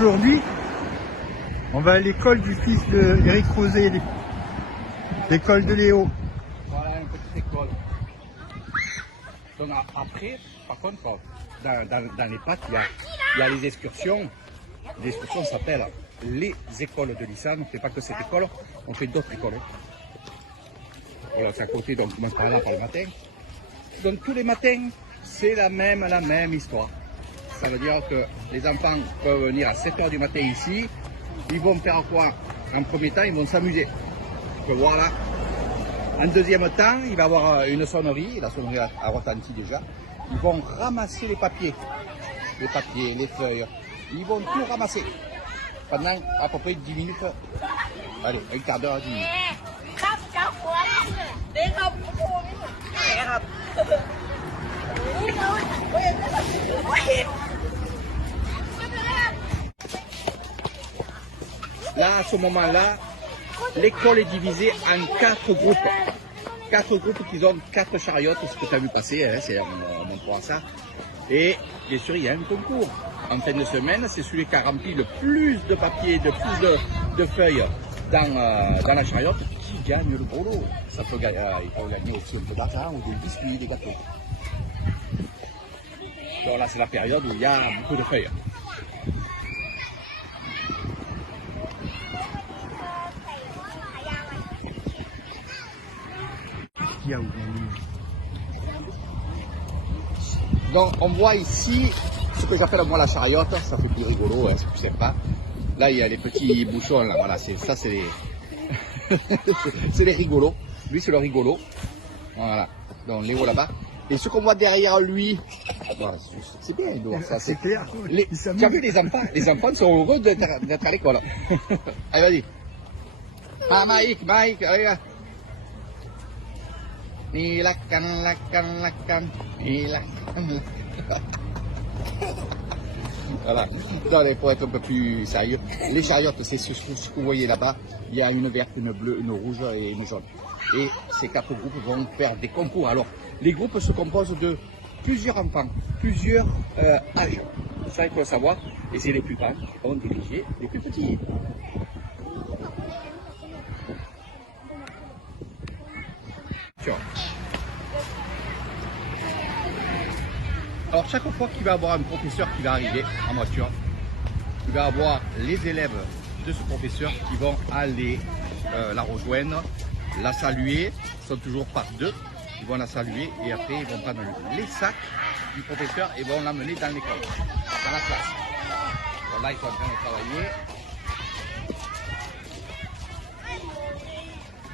Aujourd'hui, on va à l'école du fils de Eric Rosé, l'école de Léo. Voilà une petite école. Donc après, par contre, dans les parcs, il y a les excursions. Les excursions s'appellent les écoles de lycée. On ne fait pas que cette école, on fait d'autres écoles. Voilà, c'est à côté, donc on commence par là, par le matin. Donc tous les matins, c'est la même histoire. Ça veut dire que les enfants peuvent venir à 7 h du matin ici. Ils vont faire quoi? En premier temps, ils vont s'amuser. Tu peux voir là. En deuxième temps, il va y avoir une sonnerie. La sonnerie a retenti déjà. Ils vont ramasser les papiers, les feuilles. Ils vont tout ramasser pendant à peu près 10 minutes. Allez, un quart d'heure à 10 minutes. Là, à ce moment-là, l'école est divisée en 4 groupes. 4 groupes qui ont 4 chariotes, ce que tu as vu passer, hein, c'est on montrera ça. Et bien sûr, il y a un concours. En fin de semaine, c'est celui qui a rempli le plus de papier, de feuilles dans la chariote qui gagne le gros lot. Ça peut gagner, il peut gagner aussi un peu d'argent ou des biscuits, des gâteaux. Donc là, c'est la période où il y a beaucoup de feuilles. Donc on voit ici ce que j'appelle moi la chariote, ça fait plus rigolo, hein, c'est plus sympa. Là il y a les petits bouchons, là, voilà, ça c'est les... c'est les rigolos. Lui c'est le rigolo. Voilà, donc Léo là-bas. Et ce qu'on voit derrière lui, voilà, c'est bien de voir ça. C'est clair. Tu as vu les enfants sont heureux d'être à l'école. Allez vas-y. Ah Mike, allez là. Voilà. Non, pour être un peu plus sérieux, les chariotes, c'est ce que vous voyez là-bas. Il y a une verte, une bleue, une rouge et une jaune. Et ces 4 groupes vont faire des concours. Alors, les groupes se composent de plusieurs enfants, plusieurs âges. Ça, il faut le savoir. Et c'est les plus grands qui vont diriger les plus petits. Alors chaque fois qu'il va y avoir un professeur qui va arriver en voiture, il va y avoir les élèves de ce professeur qui vont aller la rejoindre, la saluer, ils sont toujours par 2, ils vont la saluer et après ils vont prendre les sacs du professeur et vont l'amener dans l'école, dans la classe. Alors là ils sont en train de travailler.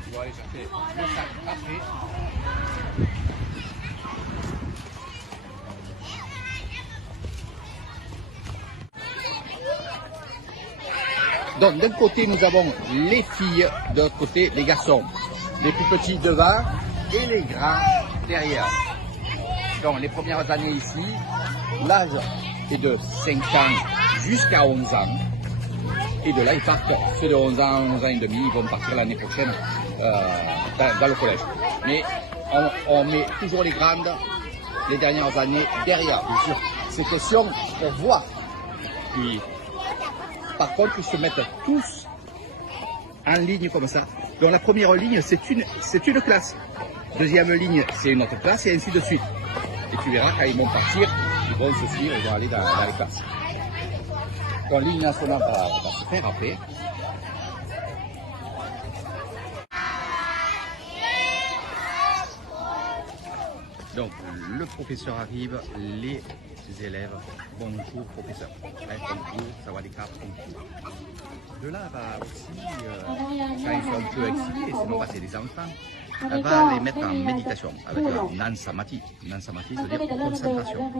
Ils vont aller chercher le sac après. Donc d'un côté nous avons les filles, de l'autre côté les garçons. Les plus petits devant et les grands derrière. Donc les premières années ici, l'âge est de 5 ans jusqu'à 11 ans. Et de là ils partent, ceux de 11 ans et demi, ils vont partir l'année prochaine dans le collège. Mais on met toujours les grandes, les dernières années derrière, bien sûr. C'est question pour voir. Puis, par contre, ils se mettent tous en ligne comme ça. Donc la première ligne, c'est une classe. Deuxième ligne, c'est une autre classe et ainsi de suite. Et tu verras, quand ils vont partir, ils vont se suivre, ils vont aller dans les classes. Donc ligne nationale va se faire après. Donc le professeur arrive, les élèves, bonjour professeur. Un concours, ça va les 4 concours. De là, va aussi, quand ils sont un peu excités, sinon c'est des enfants, elle va les mettre en méditation avec Nan Samati. Nan Samati, c'est-à-dire concentration.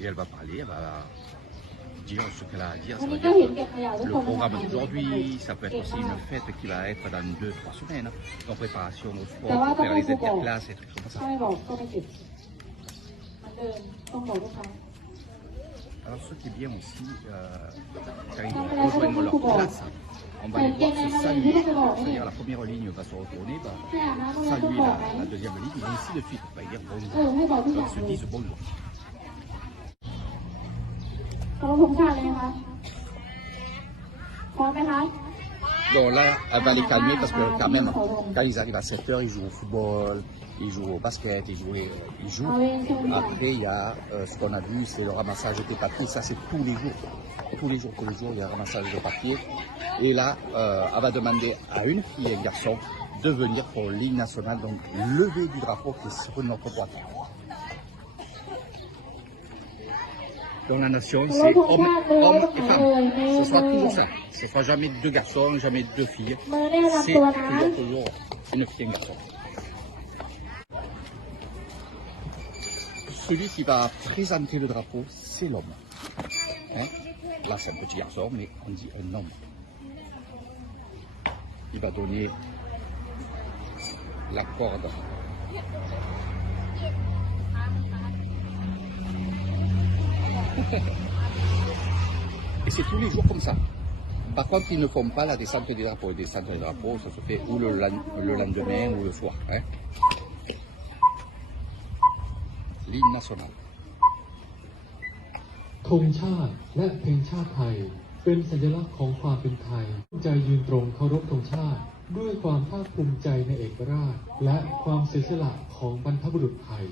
Et elle va parler, elle va dire ce qu'elle a à dire. Ça veut dire que le programme d'aujourd'hui, ça peut être aussi une fête qui va être dans 2-3 semaines. Donc préparation au sport, pour faire les interclasses et tout comme ça. Alors ce qui est bien aussi, quand ils vont rejoindre leur classe, on va les voir se saluer, c'est-à-dire la première ligne va se retourner, va saluer la deuxième ligne, et ainsi de suite, on va dire bonjour, donc ils se disent bonjour. พร้อมไหมคะ Bon, là, elle va les calmer parce que quand même, quand ils arrivent à 7 heures, ils jouent au football, ils jouent au basket, ils jouent. Après, il y a ce qu'on a vu, c'est le ramassage des papiers. Ça, c'est tous les jours. Tous les jours, il y a un ramassage de papiers. Et là, elle va demander à une fille et un garçon de venir pour l'hymne national, donc lever du drapeau qui est sur notre boîte. Dans la nation, c'est homme et femme. Ce sera toujours ça. Ce ne sera jamais deux garçons, jamais deux filles. C'est toujours une fille et un garçon. Celui qui va présenter le drapeau, c'est l'homme. Hein? Là, c'est un petit garçon, mais on dit un homme. Il va donner la corde. Et c'est tous les jours comme ça. Par contre, ils ne font pas la descente des drapeaux. La descente des drapeaux, ça se fait ou le lendemain ou le soir. Hein. L'hymne national. ธงชาติและเพลงชาติไทยเป็นสัญลักษณ์ของความเป็นไทยใจยืนตรงเคารพธงชาติด้วยความภาคภูมิใจในเอกราชและความเสียสละของบรรพบุรุษไทย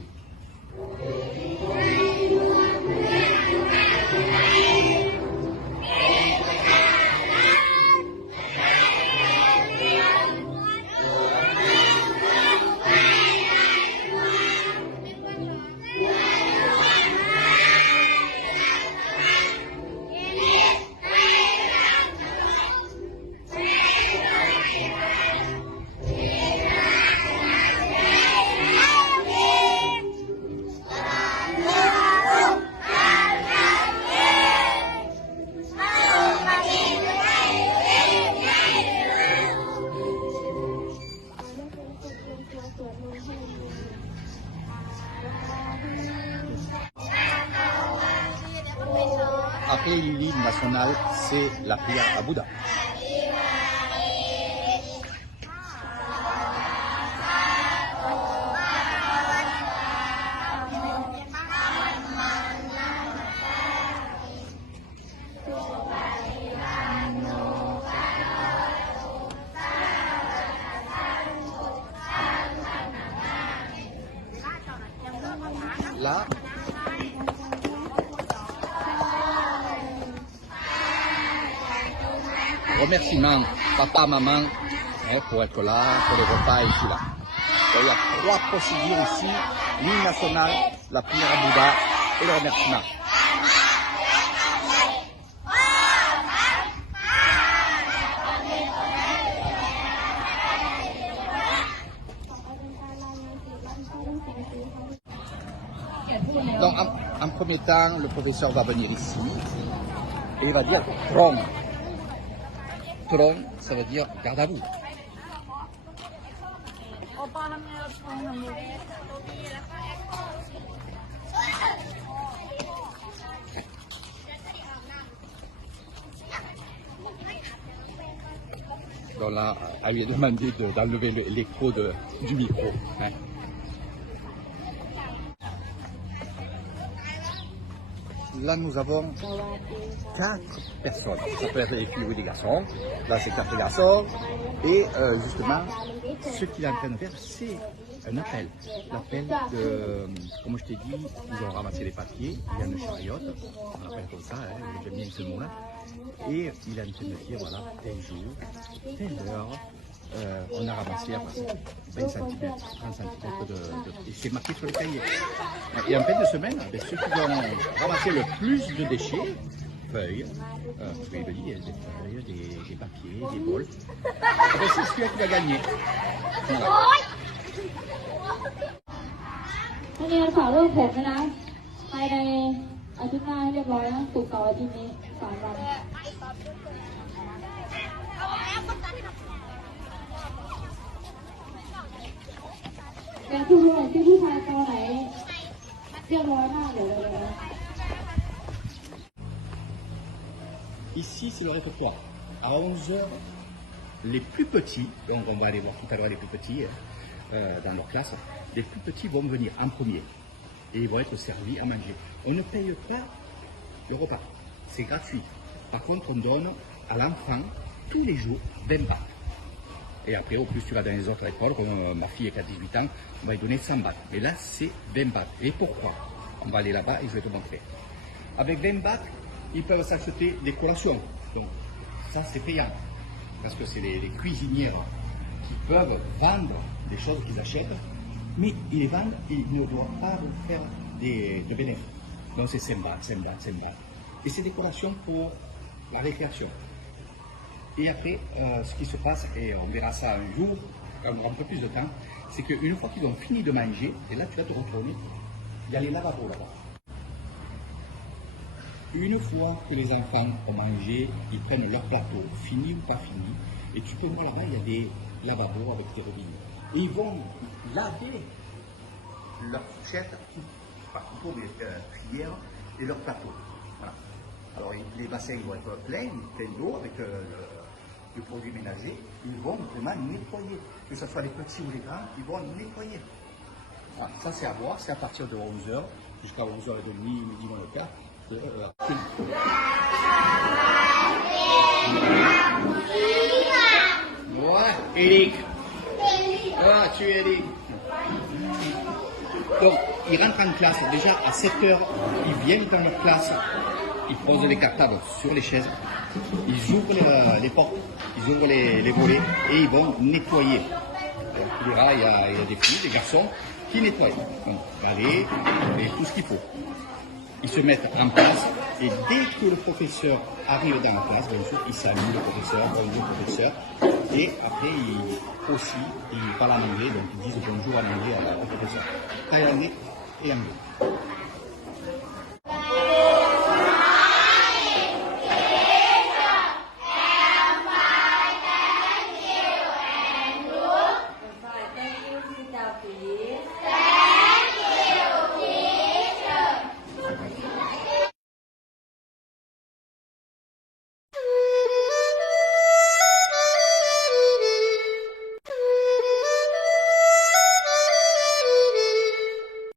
Après l'hymne national, c'est la prière à Bouddha. Là, remerciement papa, maman pour être là, pour les repas ici là. Donc, il y a 3 procédures ici, l'hymne national, la prière à Bouddha et le remerciement. Donc en premier temps, le professeur va venir ici et il va dire tron. Tron, ça veut dire garde à vous. Donc là, elle lui a demandé d'enlever l'écho du micro. Hein. Là, nous avons 4 personnes. Ça peut être des filles ou des garçons. Là, c'est 4 garçons. Et justement, ce qu'il est en train de faire, c'est un appel. L'appel de, comme je t'ai dit, ils ont ramassé les papiers. Il y a une chariote, on appelle comme ça, hein, j'aime bien ce mot-là. Et il est en train de dire, voilà, tel jour, telle heure, on a ramassé à passer 20 cm, 30 cm et c'est marqué sur le cahier. Et en fin de semaine, ceux qui ont ramassé le plus de déchets, feuilles, des feuilles, des papiers, des bols, c'est celui-là qui va gagner. Voilà. นักเรียนฝากเรื่องผมนะภายในอาทิตย์หน้าให้เรียบร้อยนะศุกร์เสาร์อาทิตย์นี้3 วันแต่ผู้ชายตัวไหนเรียบร้อยมากเดี๋ยวเลยนะ Ici, c'est le répertoire. À 11 heures, les plus petits, donc on va aller voir tout à l'heure les plus petits dans leur classe, les plus petits vont venir en premier et ils vont être servis à manger. On ne paye pas le repas, c'est gratuit. Par contre, on donne à l'enfant tous les jours 20 bahts. Et après, au plus tu vas dans les autres écoles, comme ma fille qui a 18 ans, on va lui donner 100 bahts. Mais là, c'est 20 bahts. Et pourquoi? On va aller là-bas et je vais te montrer. Avec 20 bahts, ils peuvent s'acheter des collations. Donc, ça, c'est payant. Parce que c'est les cuisinières qui peuvent vendre des choses qu'ils achètent, mais ils les vendent, ils ne doivent pas faire de bénéfices. Donc, c'est 5 bahts, 5 bahts, 5 bahts. Et c'est des collations pour la récréation. Et après, ce qui se passe, et on verra ça un jour, quand on aura un peu plus de temps, c'est qu'une fois qu'ils ont fini de manger, et là tu vas te retourner, il y a les lavabos là-bas. Une fois que les enfants ont mangé, ils prennent leur plateau, fini ou pas fini, et tu peux voir là-bas, il y a des lavabos avec des robinets. Et ils vont laver leur fourchette, pour les cuillères et leur plateau. Voilà. Alors les bassins vont être pleins d'eau avec le produit ménager, ils vont vraiment nettoyer, que ce soit les petits ou les grands, ils vont nettoyer. Voilà, ça c'est à voir, c'est à partir de 11h jusqu'à 11h30, midi moins le quart. Ouais, Eric. Ah, tu es Eric. Donc, ils rentrent en classe, déjà à 7h, ils viennent dans leur classe, ils posent les cartables sur les chaises, ils ouvrent les portes, ils ouvrent les volets et ils vont nettoyer. Tu verras, il y a des filles, des garçons qui nettoient. Donc, balai et tout ce qu'il faut. Ils se mettent en place et dès que le professeur arrive dans la classe, bien sûr, il salue le professeur, bonjour professeur, et après ils parlent en anglais, donc ils disent bonjour en anglais au professeur, thaïlandais et anglais.